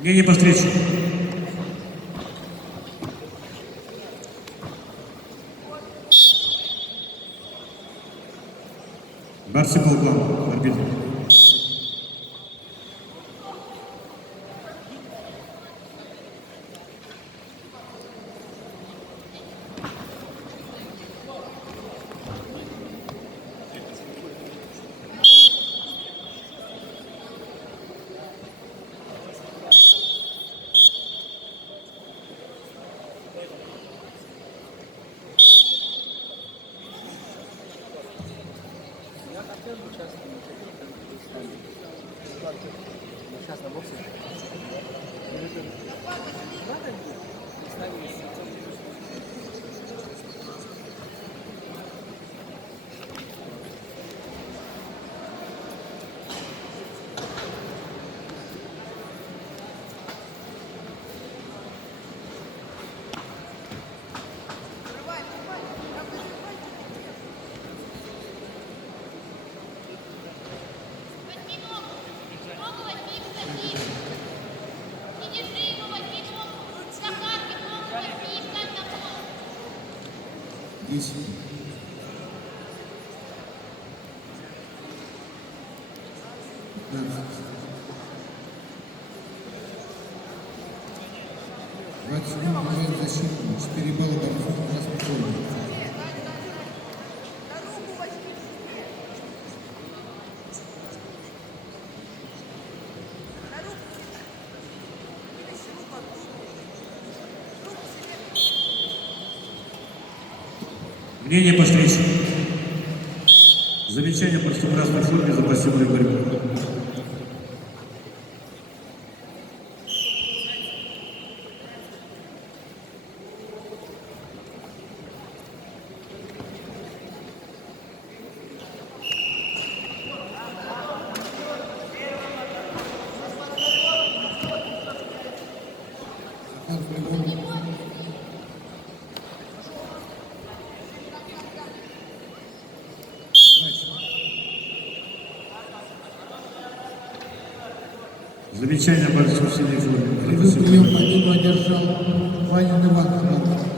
Мнение по встрече. Барси Полкан, арбитр. Сейчас на боксе. Четыре балла борцов у нас подходит. Мнение по встрече. Замечание по красной форме за пассивную борьбу. Замечание борцов в синей форме. Прием победу одержал Ванин Иван.